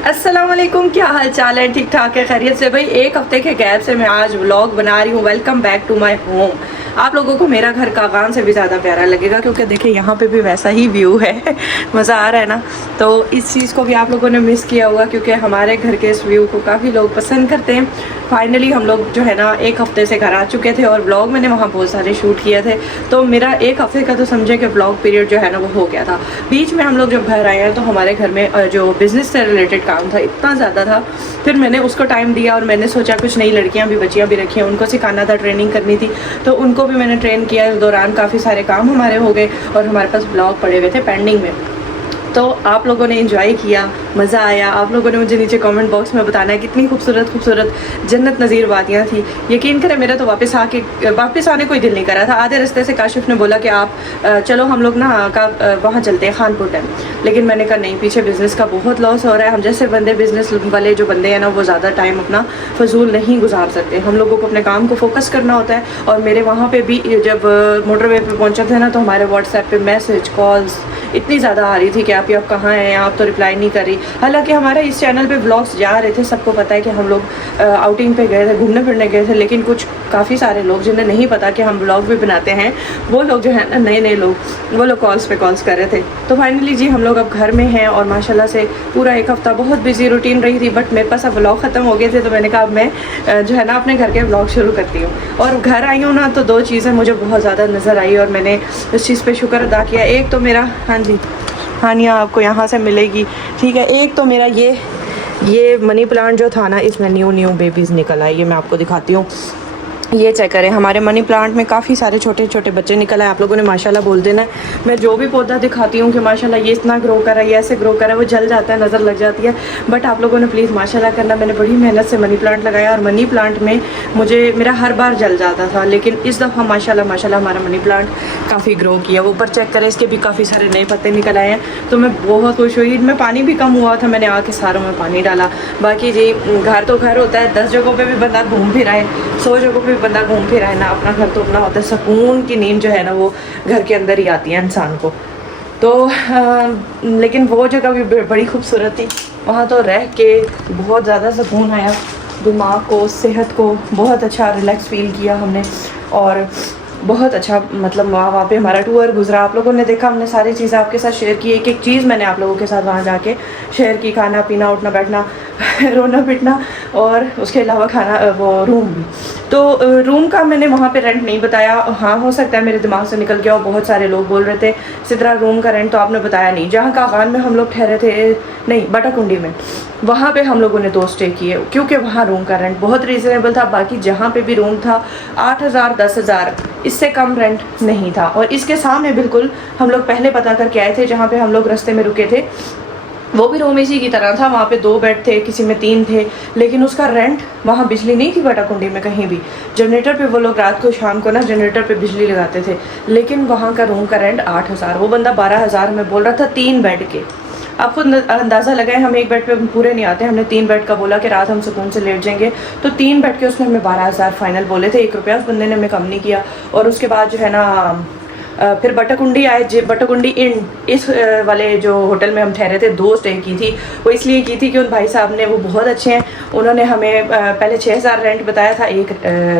अस्सलाम वालेकुम, क्या हाल चाल है? ठीक ठाक है, खैरियत से? भाई एक हफ्ते के गैप से मैं आज व्लॉग बना रही हूँ। Welcome back to my home. आप लोगों को मेरा घर कागान से भी ज़्यादा प्यारा लगेगा क्योंकि देखिए यहाँ पे भी वैसा ही व्यू है। मज़ा आ रहा है ना? तो इस चीज़ को भी आप लोगों ने मिस किया होगा क्योंकि हमारे घर के इस व्यू को काफ़ी लोग पसंद करते हैं। फाइनली हम लोग जो है ना एक हफ्ते से घर आ चुके थे और व्लॉग मैंने वहाँ बहुत सारे शूट किए थे। तो मेरा एक हफ्ते का तो समझे कि व्लॉग पीरियड जो है ना वो हो गया था। बीच में हम लोग जब घर आए हैं तो हमारे घर में जो बिज़नेस से रिलेटेड काम था इतना ज़्यादा था, फिर मैंने उसको टाइम दिया और मैंने सोचा कुछ नई लड़कियां भी बच्चियां भी रखी हैं, उनको सिखाना था, ट्रेनिंग करनी थी, तो उनको भी मैंने ट्रेन किया। इस दौरान काफ़ी सारे काम हमारे हो गए और हमारे पास ब्लॉग पड़े हुए थे पेंडिंग में। तो आप लोगों ने एंजॉय किया, मज़ा आया। आप लोगों ने मुझे नीचे कमेंट बॉक्स में बताना है कितनी खूबसूरत खूबसूरत जन्नत नज़ीर वादियाँ थी। यकीन करें मेरा तो वापस आने को ही दिल नहीं कर रहा था। आधे रास्ते से काशिफ ने बोला कि आप चलो हम लोग ना वहाँ चलते हैं खानपुर डैम, लेकिन मैंने कहा नहीं, पीछे बिज़नेस का बहुत लॉस हो रहा है। हम जैसे बंदे, बिज़नेस वाले जो बंदे हैं ना, वो ज़्यादा टाइम अपना फजूल नहीं गुजार सकते। हम लोगों को अपने काम को फोकस करना होता है। और मेरे वहाँ पर भी जब मोटरवे पर पहुँचे थे ना तो हमारे व्हाट्सएप पर मैसेज कॉल्स इतनी ज़्यादा आ रही थी कि आप कहाँ हैं, आप तो रिप्लाई नहीं कर रही। हालांकि हमारे इस चैनल पे व्लॉग्स जा रहे थे, सबको पता है कि हम लोग आउटिंग पे गए थे, घूमने फिरने गए थे, लेकिन कुछ काफ़ी सारे लोग जिन्हें नहीं पता कि हम व्लॉग भी बनाते हैं, वो लोग जो है ना नए नए लोग, वो लोग कॉल्स पे कॉल्स कर रहे थे। तो फाइनली जी हम लोग अब घर में हैं और माशाल्लाह से पूरा एक हफ़्ता बहुत बिजी रूटीन रही थी, बट मेरे पास अब व्लॉग ख़त्म हो गए थे। तो मैंने कहा अब मैं जो है ना अपने घर के व्लॉग शुरू करती हूँ। और घर आई हूँ ना तो दो चीज़ें मुझे बहुत ज़्यादा नज़र आई और मैंने इस चीज़ पर शुक्र अदा किया। एक तो मेरा, हाँ जी हानिया आपको यहाँ से मिलेगी, ठीक है। एक तो मेरा ये मनी प्लांट जो था ना, इसमें न्यू बेबीज़ निकल आई। ये मैं आपको दिखाती हूँ, ये चेक करें। हमारे मनी प्लांट में काफ़ी सारे छोटे छोटे बच्चे निकल आए। आप लोगों ने माशाल्लाह बोल देना है। मैं जो भी पौधा दिखाती हूँ कि माशाल्लाह ये इतना ग्रो कर रहा है, ये ऐसे ग्रो कर रहा है, वो जल जाता है, नज़र लग जाती है। बट आप लोगों ने प्लीज़ माशाल्लाह करना। मैंने बड़ी मेहनत से मनी प्लांट लगाया और मनी प्लांट में मेरा हर बार जल जाता था, लेकिन इस दफ़ा माशाल्लाह हमारा मनी प्लांट काफ़ी ग्रो किया। ऊपर चेक करें, इसके भी काफ़ी सारे नए पत्ते निकल आए हैं। तो मैं बहुत खुश हुई। इनमें पानी भी कम हुआ था, मैंने आके सारों में पानी डाला। बाकी जी घर तो घर होता है, 10 जगहों पर भी बंदा घूम फिर आए, 100 जगहों पर भी बंदा घूम फिर आए ना, अपना घर तो अपना होता है। सुकून की नींद जो है ना वो घर के अंदर ही आती है इंसान को। तो लेकिन वो जगह भी बड़ी खूबसूरत थी, वहाँ तो रह के बहुत ज़्यादा सुकून आया, दिमाग को, सेहत को बहुत अच्छा रिलैक्स फील किया हमने। और बहुत अच्छा मतलब वहाँ पे हमारा टूर गुजरा। आप लोगों ने देखा, हमने सारी चीज़ें आपके साथ शेयर की। एक एक चीज़ मैंने आप लोगों के साथ वहाँ जाके शेयर की। खाना पीना, उठना बैठना, रोना पिटना, और उसके अलावा खाना, वो रूम भी। तो रूम का मैंने वहाँ पे रेंट नहीं बताया। हाँ, हो सकता है मेरे दिमाग से निकल गया और बहुत सारे लोग बोल रहे थे सिद्रा रूम का रेंट तो आपने बताया नहीं। जहाँ कागान में हम लोग ठहरे थे, नहीं बटाकुंडी में, वहाँ पे हम लोगों ने 2 स्टे किए क्योंकि वहाँ रूम का रेंट बहुत रीज़नेबल था। बाकी जहाँ पे भी रूम था 8,000 10,000, इससे कम रेंट नहीं था। और इसके सामने बिल्कुल हम लोग पहले पता करके आए थे, जहाँ पे हम लोग रास्ते में रुके थे, वो भी रूम इसी की तरह था। वहाँ पे 2 बेड थे, किसी में 3 थे, लेकिन उसका रेंट, वहाँ बिजली नहीं थी बटाकुंडी में कहीं भी। जनरेटर पे वो लोग रात को, शाम को ना जनरेटर पे बिजली लगाते थे, लेकिन वहाँ का रूम का रेंट 8,000। वो बंदा 12,000 में बोल रहा था 3 बेड के। आप खुद अंदाज़ा लगाएं, हम एक बेड पे पूरे नहीं आते। हमने 3 बेड का बोला कि रात हम सुकून से लेट जाएंगे, तो 3 बेड के उसने हमें 12,000 फाइनल बोले थे। 1 रुपया उस बंदे ने हमें कम नहीं किया। और उसके बाद जो है ना फिर बटाकुंडी आए। बटाकुंडी इन इस वाले जो होटल में हम ठहरे थे, 2 स्टे की थी। वो इसलिए की थी कि उन भाई साहब ने, वो बहुत अच्छे हैं, उन्होंने हमें पहले 6,000 रेंट बताया था एक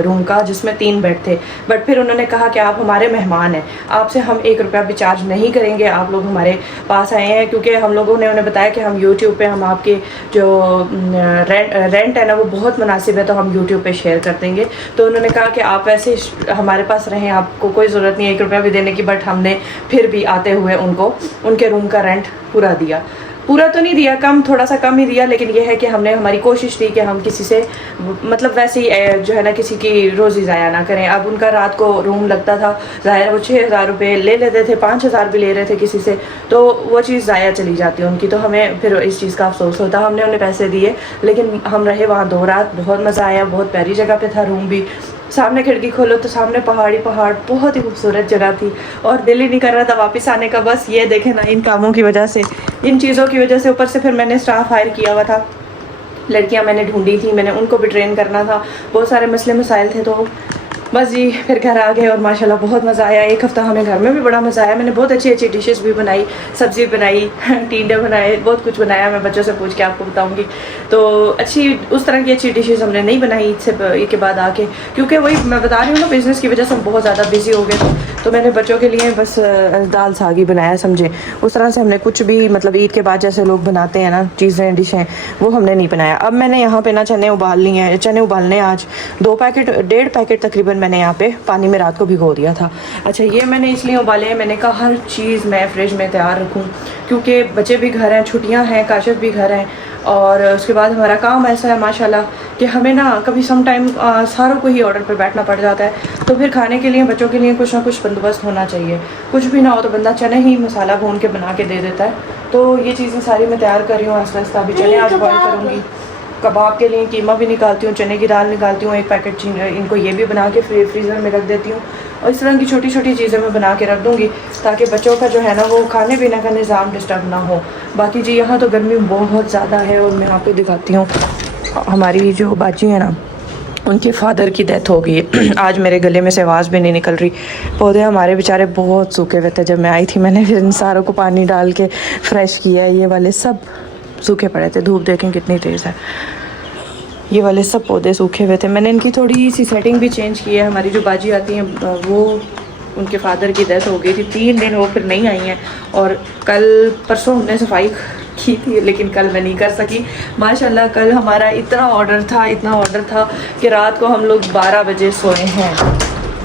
रूम का, जिसमें 3 बेड थे। बट फिर उन्होंने कहा कि आप हमारे मेहमान हैं, आपसे हम 1 रुपया भी चार्ज नहीं करेंगे, आप लोग हमारे पास आए हैं। क्योंकि हम लोगों ने उन्हें बताया कि हम यूट्यूब पे, हम आपके जो रेंट है ना वो बहुत मुनासिब है, तो हम यूट्यूब पे शेयर कर देंगे। तो उन्होंने कहा कि आप ऐसे हमारे पास रहें, आपको कोई ज़रूरत नहीं है 1 रुपया भी देने की। बट हमने फिर भी आते हुए उनको उनके रूम का रेंट पूरा दिया। पूरा तो नहीं दिया, कम, थोड़ा सा कम ही दिया, लेकिन ये है कि हमने, हमारी कोशिश थी कि हम किसी से मतलब वैसे ही जो है ना किसी की रोज़ी ज़ाया ना करें। अब उनका रात को रूम लगता था, ज़ाहिर वो 6,000 रुपये ले लेते थे, 5,000 भी ले रहे थे किसी से, तो वो चीज़ ज़ाया चली जाती है उनकी। तो हमें फिर इस चीज़ का अफसोस होता। हमने उन्हें पैसे दिए, लेकिन हम रहे वहाँ 2 रात। बहुत मज़ा आया, बहुत प्यारी जगह पे था रूम भी। सामने खिड़की खोलो तो सामने पहाड़ी पहाड़, बहुत ही खूबसूरत जगह थी और दिल ही नहीं कर रहा था वापस आने का। बस ये देखें ना, इन कामों की वजह से, इन चीज़ों की वजह से, ऊपर से फिर मैंने स्टाफ हायर किया हुआ था, लड़कियां मैंने ढूंढी थी, मैंने उनको भी ट्रेन करना था, बहुत सारे मसले मसाइल थे। तो बस जी फिर घर आ गए और माशाल्लाह बहुत मज़ा आया। एक हफ़्ता हमें घर में भी बड़ा मज़ा आया। मैंने बहुत अच्छी अच्छी डिशेस भी बनाई, सब्ज़ी बनाई, टींडे बनाए, बहुत कुछ बनाया। मैं बच्चों से पूछ के आपको बताऊंगी। तो अच्छी उस तरह की अच्छी डिशेस हमने नहीं बनाई ईद के बाद आके, क्योंकि वही मैं बता रही हूँ ना, बिज़नेस की वजह से हम बहुत ज़्यादा बिजी हो गए थे। तो मैंने बच्चों के लिए बस दाल सागी बनाया, समझे। उस तरह से हमने कुछ भी मतलब ईद के बाद जैसे लोग बनाते हैं ना चीज़ें डिशें, वो हमने नहीं बनाया। अब मैंने यहाँ पे ना चने उबाल लिए हैं, चने उबालने आज 1.5 पैकेट तकरीबन मैंने यहाँ पे पानी में रात को भिगो दिया था। अच्छा, ये मैंने इसलिए उबाले हैं, मैंने कहा हर चीज़ मैं फ्रिज में तैयार रखूँ, क्योंकि बच्चे भी घर हैं, छुट्टियाँ हैं, काशिफ भी घर हैं, और उसके बाद हमारा काम ऐसा है माशाल्लाह कि हमें ना कभी सम टाइम सारों को ही ऑर्डर पे बैठना पड़ जाता है। तो फिर खाने के लिए बच्चों के लिए कुछ ना कुछ बंदोबस्त होना चाहिए। कुछ भी ना हो तो बंदा चने ही मसाला भून के बना के दे देता है। तो ये चीज़ें सारी मैं तैयार कर रही हूँ आस्ता आस्ता। अभी चने आज बॉयल करूँगी, कबाब के लिए कीमा भी निकालती हूँ, चने की दाल निकालती हूँ, 1 पैकेट इनको ये भी बना के फ्रीज़र में रख देती हूँ। और इस तरह की छोटी छोटी चीज़ें मैं बना के रख दूँगी ताकि बच्चों का जो है ना वो खाने पीने का निज़ाम डिस्टर्ब ना हो। बाकी जी यहाँ तो गर्मी बहुत ज़्यादा है, और मैं आपको दिखाती हूँ हमारी जो बाजी है ना, उनके फादर की डेथ हो गई। आज मेरे गले में से आवाज़ भी नहीं निकल रही। पौधे हमारे बेचारे बहुत सूखे हुए थे। जब मैं आई थी मैंने फिर इन सारों को पानी डाल के फ्रेश किया। ये वाले सब सूखे पड़े थे, धूप देखें कितनी तेज़ है। ये वाले सब पौधे सूखे हुए थे। मैंने इनकी थोड़ी सी सेटिंग भी चेंज की है। हमारी जो बाजी आती हैं वो उनके फादर की डेथ हो गई थी, 3 दिन वो फिर नहीं आई हैं, और कल परसों हमने सफाई की थी, लेकिन कल मैं नहीं कर सकी। माशाल्लाह कल हमारा इतना ऑर्डर था कि रात को हम लोग 12 बजे सोए हैं।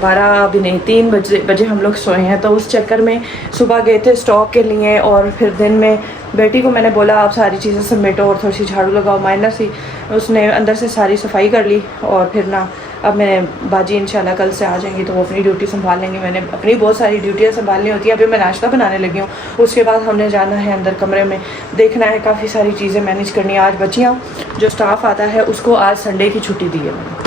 12 भी नहीं, 3 बजे हम लोग सोए हैं। तो उस चक्कर में सुबह गए थे स्टॉक के लिए, और फिर दिन में बेटी को मैंने बोला आप सारी चीज़ें समेटो और थोड़ी सी झाड़ू लगाओ, माइनर सी। उसने अंदर से सारी सफाई कर ली, और फिर ना अब मैं बाजी इंशाल्लाह कल से आ जाएंगी तो वो अपनी ड्यूटी संभाल लेंगी। मैंने अपनी बहुत सारी ड्यूटियाँ संभालनी होती है। अभी मैं नाश्ता बनाने लगी हूँ, उसके बाद हमने जाना है अंदर कमरे में, देखना है, काफ़ी सारी चीज़ें मैनेज करनी है। आज बच्चियाँ जो स्टाफ आता है उसको आज संडे की छुट्टी दी है मैंने,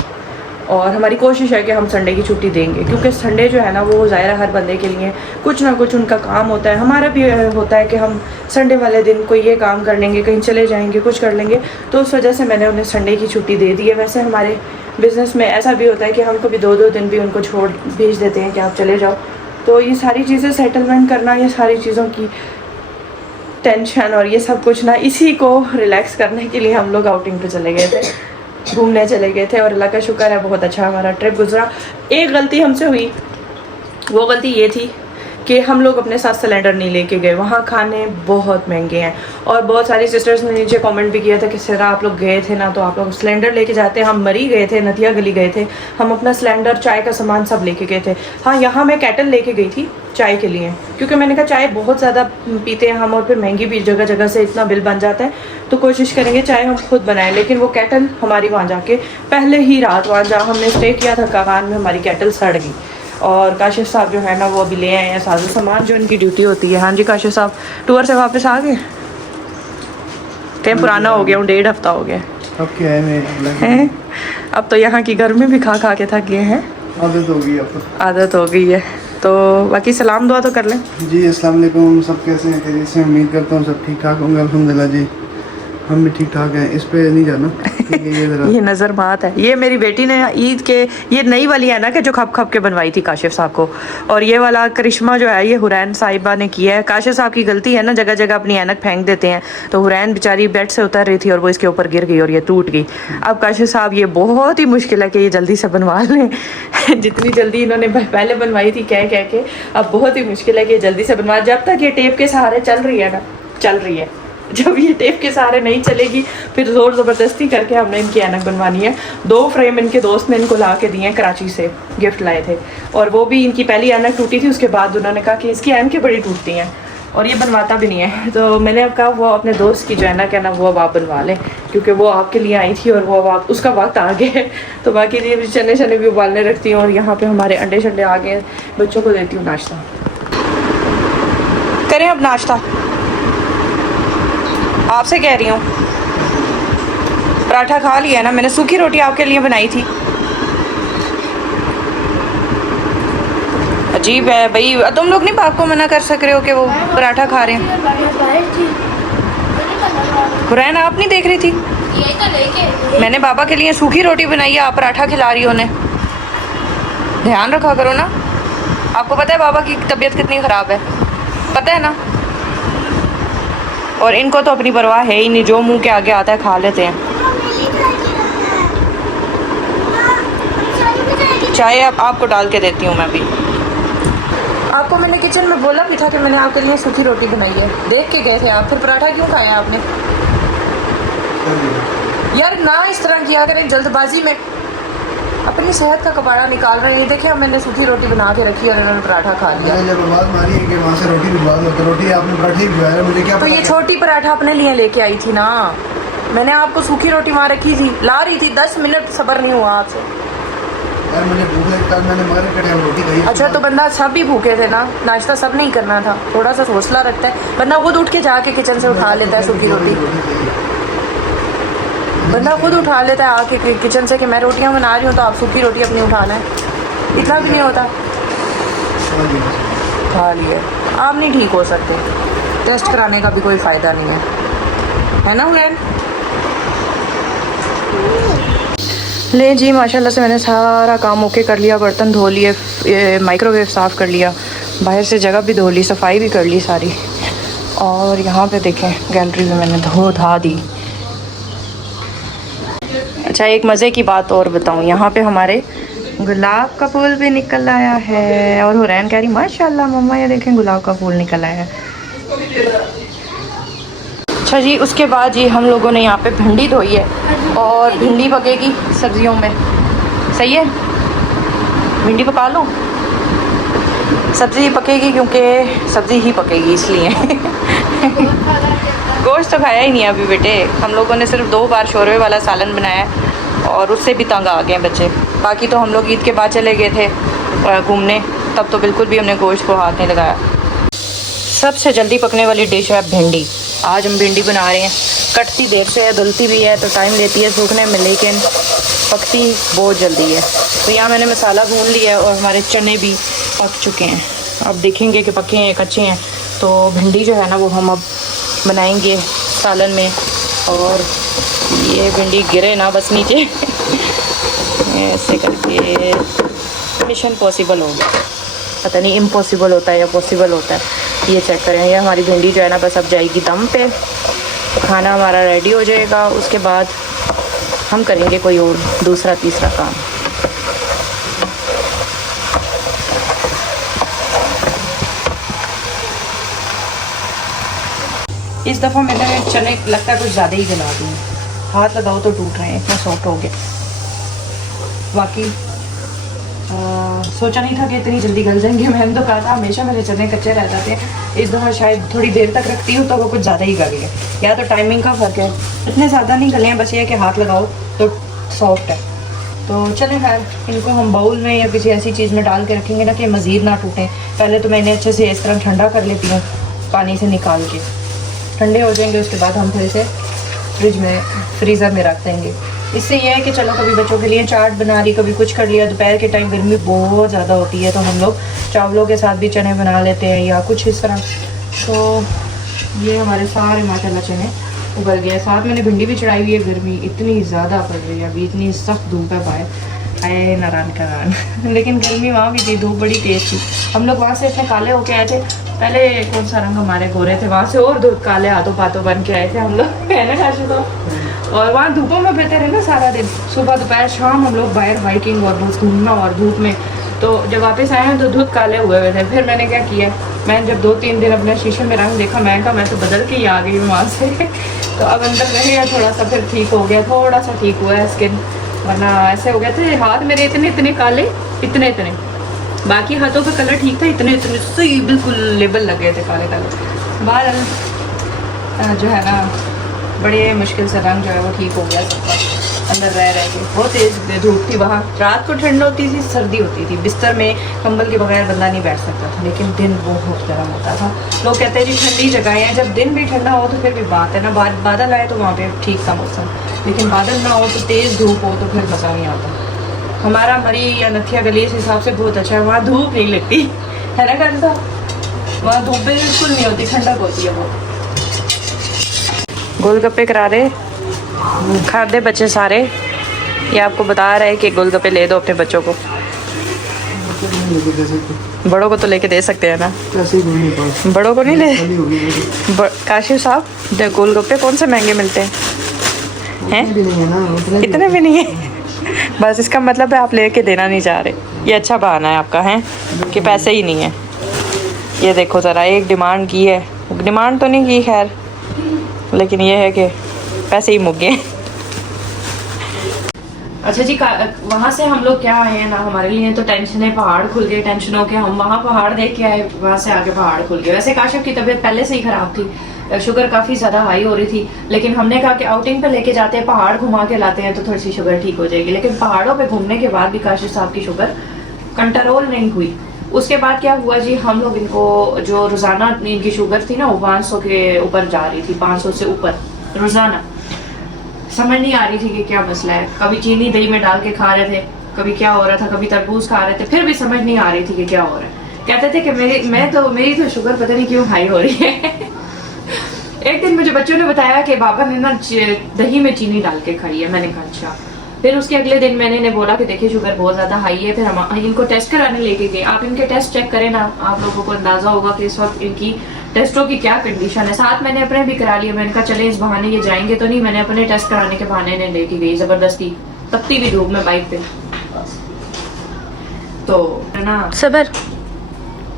और हमारी कोशिश है कि हम संडे की छुट्टी देंगे, क्योंकि संडे जो है ना वो ज़ाहिर हर बंदे के लिए कुछ ना कुछ उनका काम होता है। हमारा भी होता है कि हम संडे वाले दिन कोई ये काम कर लेंगे, कहीं चले जाएंगे, कुछ कर लेंगे। तो उस वजह से मैंने उन्हें संडे की छुट्टी दे दी है। वैसे हमारे बिज़नेस में ऐसा भी होता है कि हम कभी 2-2 दिन भी उनको छोड़ भेज देते हैं कि आप चले जाओ। तो ये सारी चीज़ें सेटलमेंट करना, ये सारी चीज़ों की टेंशन और ये सब कुछ ना, इसी को रिलैक्स करने के लिए हम लोग आउटिंग पे चले गए थे, घूमने चले गए थे, और अल्लाह का शुक्र है बहुत अच्छा हमारा ट्रिप गुजरा। एक गलती हमसे हुई, वो गलती ये थी कि हम लोग अपने साथ सिलेंडर नहीं लेके गए। वहाँ खाने बहुत महंगे हैं, और बहुत सारी सिस्टर्स ने नीचे कमेंट भी किया था कि सर आप लोग गए थे ना तो आप लोग सिलेंडर लेके जाते। हम मरी गए थे, नदिया गली गए थे, हम अपना सिलेंडर, चाय का सामान सब लेके गए थे। हाँ, यहाँ मैं कैटल लेके गई थी चाय के लिए, क्योंकि मैंने कहा चाय बहुत ज़्यादा पीते हैं हम, और फिर महंगी भी जगह जगह से इतना बिल बन जाता है, तो कोशिश करेंगे चाय हम खुद बनाएं। लेकिन वो कैटल हमारी वहाँ जाके पहले ही रात वहाँ जहाँ हमने स्टे किया था कागान में, हमारी कैटल सड़ गई। और काशिफ साहब जो है ना वो अभी ले आए हैं साजो सामान, जो इनकी ड्यूटी होती है। हाँ जी काशिफ साहब टूर से वापस आ गए? कहीं पुराना हो गया हूँ, 1.5 हफ्ता हो गया। अब क्या है, अब तो यहाँ की गर्मी भी खा खा के थक गए हैं, आदत हो गई, अब तो आदत हो गई है। तो बाकी सलाम दुआ तो कर लें जी। अस्सलाम वालेकुम, सब कैसे हैं? खैरियत से? उम्मीद करता हूँ सब ठीक ठाक होंगे। अल्हम्दुलिल्लाह जी, हम भी ठीक ठाक हैं। इस पे नहीं जाना, ठीक है? ये नज़र बात है। ये मेरी बेटी ने ईद के, ये नई वाली है ना कि जो खप खप के बनवाई थी काशिफ साहब को, और ये वाला करिश्मा जो है ये हुरैन साहिबा ने किया है। काशिफ साहब की गलती है ना, जगह जगह अपनी ऐनक फेंक देते हैं, तो हुरैन बेचारी बेड से उतर रही थी और वो इसके ऊपर गिर गई और ये टूट गई। अब काशिफ साहब ये बहुत ही मुश्किल है कि ये जल्दी से बनवा लें जितनी जल्दी इन्होंने पहले बनवाई थी कह के, अब बहुत ही मुश्किल है कि जल्दी से बनवा। जब तक ये टेप के सहारे चल रही है ना, चल रही है, जब ये टेप के सहारे नहीं चलेगी फिर ज़ोर ज़बरदस्ती करके हमने इनकी ऐनक बनवानी है। 2 फ्रेम इनके दोस्त ने इनको ला के दिए हैं, कराची से गिफ्ट लाए थे, और वो भी इनकी पहली ऐनक टूटी थी, उसके बाद उन्होंने कहा कि इसकी ऐनकें बड़ी टूटती हैं और ये बनवाता भी नहीं है। तो मैंने अब कहा वो अपने दोस्त की जो ऐनक है ना वो अब आप बनवा लें, क्योंकि वो आपके लिए आई थी और वो अब आप उसका वक्त आ गया। तो बाकी ये चने शने भी उबालने रखती हूँ, और यहाँ पर हमारे अंडे शंडे आ गए, बच्चों को देती हूँ नाश्ता। करें अब नाश्ता, आपसे कह रही हूँ। पराठा खा लिया ना मैंने, सूखी रोटी आपके लिए बनाई थी। अजीब है भाई, तुम लोग नहीं बाप को मना कर सक रहे हो कि वो पराठा खा रहे हैं। हुरैन आप नहीं देख रही थी? मैंने बाबा के लिए सूखी रोटी बनाई है, आप पराठा खिला रही हो उन्हें। ध्यान रखा करो ना। आपको पता है बाबा की तबीयत कितनी ख़राब है, पता है ना। और इनको तो अपनी परवाह है ही नहीं, जो मुंह के आगे आता है खा लेते हैं। चाय अब आपको डाल के देती हूँ मैं भी। आपको मैंने किचन में बोला भी था कि मैंने आपके लिए सूखी रोटी बनाई है, देख के गए थे आप, फिर पराठा क्यों खाया आपने? यार ना इस तरह किया करें, जल्दबाजी में अपनी सेहत का कबाड़ा निकाल रहे हैं। देखिए मैंने सूखी रोटी बना के रखी और इन्होंने पराठा खा लिया। मैंने जब आवाज़ मारी है कि वहाँ से रोटी भिजवा दो, तो रोटी आपने पराठे भिजवाया, मुझे क्या तो पता ये था? छोटी पराठा अपने लिए लेके आई थी ना, मैंने आपको सूखी रोटी वहाँ रखी थी, ला रही थी, 10 मिनट सब्र नहीं हुआ आपसे। यार मुझे भूख लगी, कल मैंने मगर कटे रोटी खाई। अच्छा तो बंदा सब भी भूखे थे ना, नाश्ता सब नहीं करना था, थोड़ा सा हौसला रखता है बंदा, खुद उठ के जाके किचन से उठा लेता है सूखी रोटी। बंदा खुद उठा लेता है आके किचन से कि मैं रोटियां बना रही हूँ तो आप सूखी रोटी अपनी उठाना है, इतना भी नहीं होता। खा लिए आप नहीं ठीक हो सकते, टेस्ट कराने का भी कोई फ़ायदा नहीं है ना हुसैन? ले जी माशाल्लाह से मैंने सारा काम ओके कर लिया, बर्तन धो लिए, माइक्रोवेव साफ़ कर लिया, बाहर से जगह भी धो ली, सफाई भी कर ली सारी। और यहाँ पे देखें गैलरी में मैंने धो धा दी। अच्छा एक मज़े की बात और बताऊँ, यहाँ पे हमारे गुलाब का फूल भी निकल आया है। और हुरैन कह रही माशाल्लाह मम्मा ये देखें गुलाब का फूल निकल आया है। अच्छा जी उसके बाद जी हम लोगों ने यहाँ पे भिंडी धोई है और भिंडी पकेगी सब्जियों में, सही है, भिंडी पका लो, सब्ज़ी पकेगी क्योंकि सब्ज़ी ही पकेगी इसलिए। गोश्त तो खाया ही नहीं अभी बेटे, हम लोगों ने सिर्फ 2 बार शोरवे वाला सालन बनाया और उससे भी तंग आ गए बच्चे। बाकी तो हम लोग ईद के बाद चले गए थे घूमने, तब तो बिल्कुल भी हमने गोश्त को हाथ नहीं लगाया। सबसे जल्दी पकने वाली डिश है भिंडी। आज हम भिंडी बना रहे हैं, कटती देर से है, धुलती भी है तो टाइम लेती है सूखने में, लेकिन पकती बहुत जल्दी है। तो यहाँ मैंने मसाला भून लिया है और हमारे चने भी पक चुके हैं। अब देखेंगे कि पके हैं कच्चे हैं। तो भिंडी जो है ना वो हम अब बनाएंगे सालन में। और ये भिंडी गिरे ना बस नीचे। ऐसे करके मिशन पॉसिबल हो गया, पता नहीं इम्पॉसिबल होता है या पॉसिबल होता है, ये चेक करें। ये हमारी भिंडी जो है ना बस अब जाएगी दम पे, तो खाना हमारा रेडी हो जाएगा। उसके बाद हम करेंगे कोई और दूसरा तीसरा काम। इस दफ़ा मैंने चने लगता है कुछ ज़्यादा ही गला दिए, हाथ लगाओ तो टूट रहे हैं, इतना सॉफ्ट हो गया। बाकी सोचा नहीं था कि इतनी जल्दी गल जाएंगे। मैंने तो कहा था हमेशा मेरे चने कच्चे रह जाते हैं, इस दफ़ा शायद थोड़ी देर तक रखती हूँ तो वो कुछ ज़्यादा ही गल गए, या तो टाइमिंग का फ़र्क है, इतने ज़्यादा नहीं गले हैं, बस ये है कि हाथ लगाओ तो सॉफ्ट है। तो चलें खैर, इनको हम बाउल में या किसी ऐसी चीज़ में डाल के रखेंगे ना कि मज़ीद ना टूटें। पहले तो मैंने अच्छे से इस तरह ठंडा कर लेती हूँ पानी से निकाल के, ठंडे हो जाएंगे उसके बाद हम फिर से फ्रीज़र में रख देंगे। इससे यह है कि चलो कभी बच्चों के लिए चाट बना रही, कभी कुछ कर लिया। दोपहर के टाइम गर्मी बहुत ज़्यादा होती है तो हम लोग चावलों के साथ भी चने बना लेते हैं या कुछ इस तरह। तो ये हमारे सारे माशाल्लाह चने उबल गए। साथ मैंने भिंडी भी चढ़ाई हुई है, गर्मी इतनी ज़्यादा पड़ रही है अभी, इतनी सख्त धूप है बाहर, आए नारान का रान। लेकिन गर्मी वहाँ भी थी, धूप बड़ी तेज़ थी। हम लोग वहाँ से इतने काले होके आए थे, पहले कौन सा रंग हमारे गोरे थे, वहाँ से और धूप काले हाथों पाथों बन के आए थे हम लोग, है ना काशू? तो और वहाँ धूपों में बैठे रहे ना सारा दिन, सुबह दोपहर शाम हम लोग बाहर बाइकिंग और बस घूमना और धूप में। तो जब वापस आए हैं तो धूप काले हुए हुए थे। फिर मैंने क्या किया, मैंने जब 2-3 दिन अपने शीशे में रंग देखा, मैं कहा मैं तो बदल के ही आ गई हूँ वहाँ से। तो अब अंदर रहेगा थोड़ा सा, फिर ठीक हो गया, थोड़ा सा ठीक हुआ है स्किन, वरना ऐसे हो गए थे हाथ मेरे इतने काले, इतने बाकी हाथों का कलर ठीक था, इतने सही बिल्कुल लेबल लग गए थे काले काले। बाहर जो है ना बड़े मुश्किल से रंग जो है वो ठीक हो गया सबका, अंदर रह के। बहुत तेज़ धूप थी वहाँ, रात को ठंड होती थी, सर्दी होती थी, बिस्तर में कंबल के बगैर बंदा नहीं बैठ सकता था, लेकिन दिन बहुत गर्म होता था। लोग कहते हैं जी ठंडी जगहें हैं, जब दिन भी ठंडा हो तो फिर भी बात है ना, बादल आए तो वहाँ पे ठीक था मौसम, लेकिन बादल ना हो तो तेज़ धूप हो तो फिर मज़ा नहीं आता। हमारा मरी या नथिया गली इस हिसाब से बहुत अच्छा है, वहाँ धूप नहीं लगती है ना कहते था, वहाँ धूप बिल्कुल नहीं होती, ठंडक होती है बहुत। गोलगप्पे करा रहे, खाते बच्चे सारे, ये आपको बता रहे हैं कि गोलगप्पे ले दो अपने बच्चों को। नहीं लेके दे सकते, बड़ों को तो लेके दे सकते हैं ना, पैसे ही नहीं पास, बड़ों को नहीं ले। खाली हो गई मेरी। काशिफ साहब, गोलगप्पे कौन से महंगे मिलते हैं? उतने भी नहीं है ना, उतने इतने भी नहीं है। बस इसका मतलब है आप लेके देना नहीं चाह रहे। ये अच्छा बहाना है आपका, है कि पैसे ही नहीं है। ये देखो ज़रा, एक डिमांड की है, डिमांड तो नहीं की खैर, लेकिन ये है कि पैसे ही मुक गए। अच्छा जी, वहाँ से हम लोग क्या आए हैं ना, हमारे लिए तो टेंशन है, पहाड़ खुल गए, टेंशनों के हम वहाँ पहाड़ देख के आए, वहाँ से आके पहाड़ खुल गए। वैसे काशिफ की तबीयत पहले से ही ख़राब थी, शुगर काफ़ी ज़्यादा हाई हो रही थी, लेकिन हमने कहा कि आउटिंग पे लेके जाते हैं, पहाड़ घुमा के लाते हैं तो थोड़ी सी शुगर ठीक हो जाएगी। लेकिन पहाड़ों पे घूमने के बाद भी काशिफ साहब की शुगर कंट्रोल नहीं हुई। उसके बाद क्या हुआ जी, हम लोग इनको जो रोज़ाना इनकी शुगर थी ना, वो 500 के ऊपर जा रही थी, 500 से ऊपर रोज़ाना। समझ नहीं आ रही थी कि क्या मसला है, कभी चीनी दही में डाल के खा रहे थे, कभी क्या हो रहा था, कभी तरबूज खा रहे थे, फिर भी समझ नहीं आ रही थी कि क्या हो रहा है। कहते थे कि मेरी तो शुगर पता नहीं क्यों हाई हो रही है। एक दिन मुझे बच्चों ने बताया कि बाबा ने ना दही में चीनी डाल के खाई है। मैंने कहा अच्छा। फिर उसके अगले दिन मैंने इन्हें बोला कि देखिए शुगर बहुत ज़्यादा हाई है, फिर हम इनको टेस्ट कराने लेके गए। आप इनके टेस्ट चेक करें ना, आप लोगों को अंदाज़ा होगा कि इस वक्त इनकी टेस्टों की क्या कंडीशन है। साथ मैंने अपने भी करा लिया, मैंने कहा चले इस बहाने ये जाएंगे तो नहीं, मैंने अपने टेस्ट कराने के बहाने इन्हें लेके गई ज़बरदस्ती, तपती भी धूप में बाइक पे। तो है ना सबर,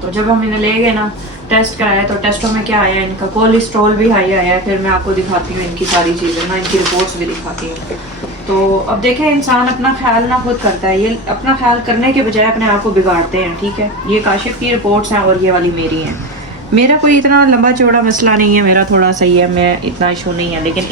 तो जब हम इन्हें ले गए ना टेस्ट कराया, तो टेस्टों में क्या आया, इनका कोलेस्ट्रॉल भी हाई आया है। फिर मैं आपको दिखाती हूँ इनकी सारी चीज़ें ना, इनकी रिपोर्ट्स भी दिखाती हूँ। तो अब देखें, इंसान अपना ख्याल ना खुद करता है, ये अपना ख्याल करने के बजाय अपने आप को बिगाड़ते हैं। ठीक है, ये काशिफ की रिपोर्ट्स हैं और ये वाली मेरी हैं। मेरा कोई इतना लंबा चौड़ा मसला नहीं है, मेरा थोड़ा सही है, मैं इतना इशू नहीं है। लेकिन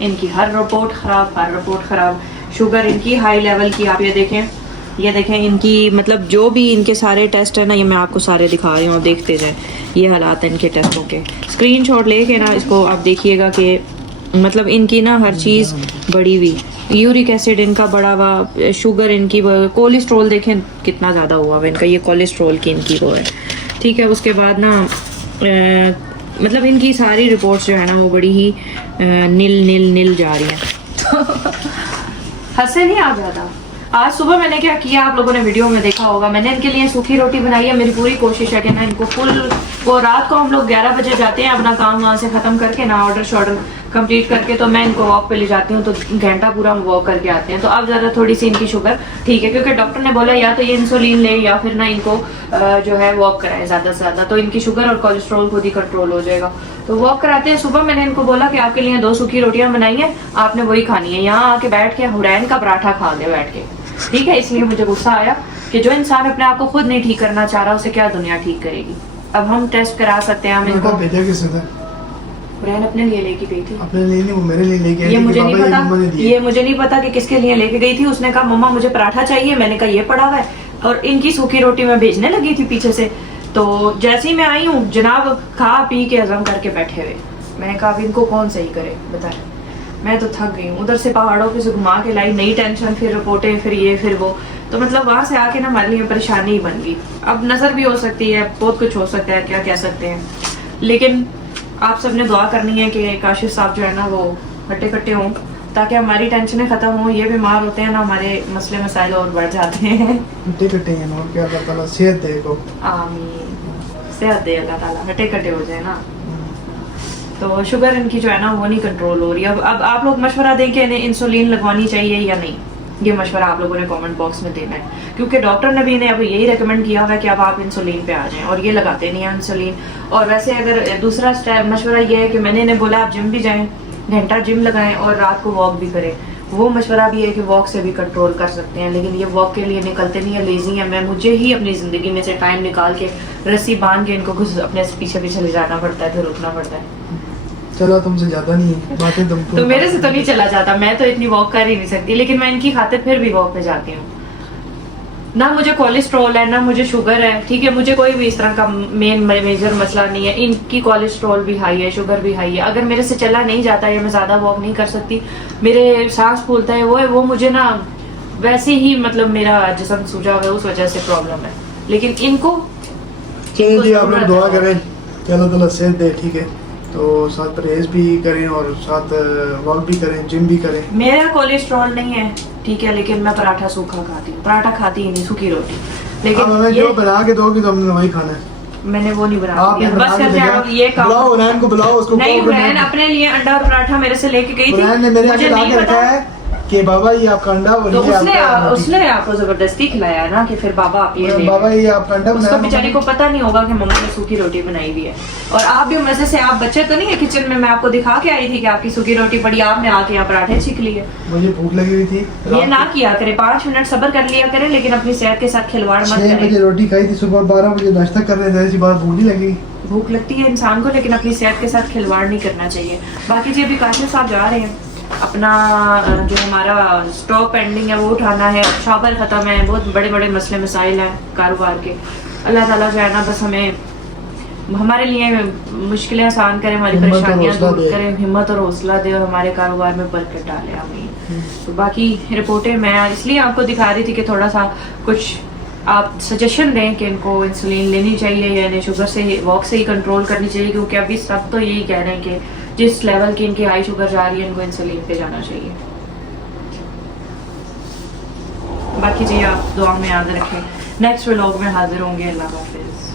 इनकी हर रिपोर्ट ख़राब। शुगर इनकी हाई लेवल की, आप ये देखें इनकी, मतलब जो भी इनके सारे टेस्ट है ना, ये मैं आपको सारे दिखा रही हूँ, देखते जाए। ये हालात हैं इनके टेस्टों के, स्क्रीनशॉट लेके ना इसको आप देखिएगा कि मतलब इनकी ना हर चीज़ बढ़ी हुई, यूरिक एसिड इनका बढ़ा हुआ, शुगर इनकी, कोलेस्ट्रॉल देखें कितना ज़्यादा हुआ हुआ इनका, ये कोलेस्ट्रॉल की इनकी वो है। ठीक है, उसके बाद ना मतलब इनकी सारी रिपोर्ट्स जो है ना वो बड़ी ही नील जा रही हैं। हंसे नहीं आ जाता। आज सुबह मैंने क्या किया, आप लोगों ने वीडियो में देखा होगा, मैंने इनके लिए सूखी रोटी बनाई है। मेरी पूरी कोशिश है कि ना इनको फुल, वो रात को हम लोग 11 बजे जाते हैं अपना काम वहाँ से ख़त्म करके ना, ऑर्डर शॉर्डर कंप्लीट करके, तो मैं इनको वॉक पे ले जाती हूँ, तो घंटा पूरा हम वॉक करके आते हैं। तो अब ज़रा थोड़ी सी इनकी शुगर ठीक है, क्योंकि डॉक्टर ने बोला या तो ये इंसुलिन ले या फिर ना इनको जो है वॉक कराए ज़्यादा से ज़्यादा, तो इनकी शुगर और कोलेस्ट्रॉल खुद ही कंट्रोल हो जाएगा। तो वॉक कराते हैं। सुबह मैंने इनको बोला कि आपके लिए 2 सूखी रोटियाँ बनाई हैं, आपने वही खानी है, यहाँ आके बैठ के हुरैन का पराठा खा ले बैठ के। ठीक है, इसलिए मुझे गुस्सा आया कि जो इंसान अपने आप को खुद नहीं ठीक करना चाह रहा, उसे क्या दुनिया ठीक करेगी। अब हम टेस्ट करा सकते हैं, हम इनको भेजा किसने था? हुरैन अपने लिए लेके गई थी। अपने लिए नहीं, वो मेरे लिए लेके आई। ये मुझे नहीं पता, ये मुझे नहीं पता कि किसके लिए लेके गई थी। उसने कहा मम्मा मुझे पराठा चाहिए, मैंने कहा ये पड़ा हुआ है, और इनकी सूखी रोटी में भेजने लगी थी पीछे से। तो जैसे ही मैं आई हूँ जनाब, खा पी के हजम करके बैठे हुए। मैंने कहा अब इनको कौन सही करे बताए, मैं तो थक गई हूँ। उधर से पहाड़ों पे से घुमा के लाई, नई टेंशन, फिर रिपोर्टें, फिर ये फिर वो, तो मतलब वहाँ से आके ना हमारे लिए परेशानी ही बन गई। अब नज़र भी हो सकती है, बहुत कुछ हो सकता है, क्या कह सकते हैं। लेकिन आप सबने दुआ करनी है कि काशिफ साहब जो है ना वो हट्टे कट्टे हों, ताकि हमारी टेंशनें ख़त्म हों। ये बीमार होते हैं ना, हमारे मसले मसाइल और बढ़ जाते हैं। हट्टे कट्टे हैं और क्या, अल्लाह ताला सेहत दे को। आमीन, सेहत दे अल्लाह ताला, हट्टे कट्टे हो जाए ना। तो शुगर इनकी जो है ना वो नहीं कंट्रोल हो रही। अब आप लोग मशवरा दें कि इन्हें इंसुलिन लगवानी चाहिए या नहीं, ये मशवरा आप लोगों ने कमेंट बॉक्स में देना है, क्योंकि डॉक्टर ने भी इन्हें अब यही रेकमेंड किया हुआ है कि अब आप इंसुलिन पे आ जाएं, और ये लगाते नहीं हैं इंसुलिन। और वैसे अगर दूसरा मशवरा ये है कि मैंने इन्हें बोला आप जिम भी जाएं, घंटा जिम लगाएं और रात को वॉक भी करें। वो मशवरा भी है कि वॉक से भी कंट्रोल कर सकते हैं, लेकिन ये वॉक के लिए निकलते नहीं है, लेजी है। मुझे ही अपनी ज़िंदगी में से टाइम निकाल के रस्सी बांध के इनको कुछ अपने पीछे पीछे ले जाना पड़ता है, फिर उठना पड़ता है। चला तुमसे ज्यादा नहीं है बातें, तुमको तो मेरे से तो नहीं चला जाता, मैं तो इतनी वॉक कर ही नहीं सकती, लेकिन मैं इनकी खातिर फिर भी वॉक पे जाती हूँ। ना मुझे कोलेस्ट्रॉल है, ना मुझे शुगर है, ठीक है, मुझे कोई भी इस तरह का मेजर मसला नहीं है। इनकी कोलेस्ट्रॉल भी हाई है, शुगर भी हाई है। अगर मेरे से चला नहीं जाता या मैं ज़्यादा वॉक नहीं कर सकती, मेरे सांस फूलता है, वो मुझे ना वैसे ही, मतलब मेरा जिस्म सूजा हुआ है, उस वजह से प्रॉब्लम है। लेकिन इनको जी आप लोग दुआ करें कि अल्लाह ताला सेहत दे, ठीक है। तो साथ परहेज भी करें और साथ वॉक भी करें, जिम भी करें। मेरा कोलेस्ट्रॉल नहीं है, ठीक है, लेकिन मैं पराठा सूखा खाती हूँ, पराठा खाती ही नहीं, सूखी रोटी। लेकिन हमें ये जो बना के दोगे तो हमने वही खाना है। मैंने वो नहीं बना आपने दिया, बना बस के करते दिखाया। आप ये काम। बुलाओ उरैन को, बुलाओ उसको। नहीं, कहो उरैन अपने लिए अंडा और पराठा मेरे से लेके गई थी, उरैन ने मेरे आगे मुझे ला नहीं के रखा पता। है कि बाबा ये आपका अंडा और तो ये आपका रोटी। उसने आपको जबरदस्ती खिलाया ना कि फिर बाबा आप ये ले बाबा ये आपका अंडा उसको बनाया बेचारी को पता नहीं होगा कि मम्मा ने सूखी रोटी बनाई हुई है। और आप भी मजे से, आप बच्चे तो नहीं है किचन में, मैं आपको दिखा के आई थी कि आपकी सूखी रोटी पड़ी, आपने आके यहाँ पराठे छीक लिए। मुझे भूख लगी हुई थी। ये ना किया करे, 5 मिनट सब्र कर लिया करे, लेकिन अपनी सेहत के साथ खिलवाड़ मत 6 बजे करें। रोटी खाई थी, सुबह 12 बजे नाश्ता कर रहे थे, ऐसी बात भूख नहीं लगी। भूख लगती है इंसान को, लेकिन अपनी सेहत के साथ खिलवाड़ नहीं करना चाहिए। बाकी जी अभी काशिफ साहब जा रहे हैं, अपना जो हमारा स्टॉक पेंडिंग है वो उठाना है, शॉपर ख़त्म है, बहुत बड़े बड़े मसले मसाइल हैं कारोबार के। अल्लाह ताला जो है ना बस हमें, हमारे लिए मुश्किलें आसान करे, हमारी हिम्मत और परेशानियां हौसला दूर दे। करे, हिम्मत और हौसला दे और हमारे कारोबार में बरकत डाले, आमीन। तो बाकी रिपोर्टें मैं इसलिए आपको दिखा रही थी कि थोड़ा सा कुछ आप सजेशन दें कि इनको इंसुलिन लेनी चाहिए या इन्हें शुगर से वॉक से ही कंट्रोल करनी चाहिए, क्योंकि अभी सब तो यही कह रहे हैं कि जिस लेवल की इनकी हाई शुगर जा रही है इनको इंसुलिन पे जाना चाहिए। बाकी जी आप दुआ में याद रखें, नेक्स्ट व्लॉग में हाजिर होंगे। अल्लाह हाफिज़।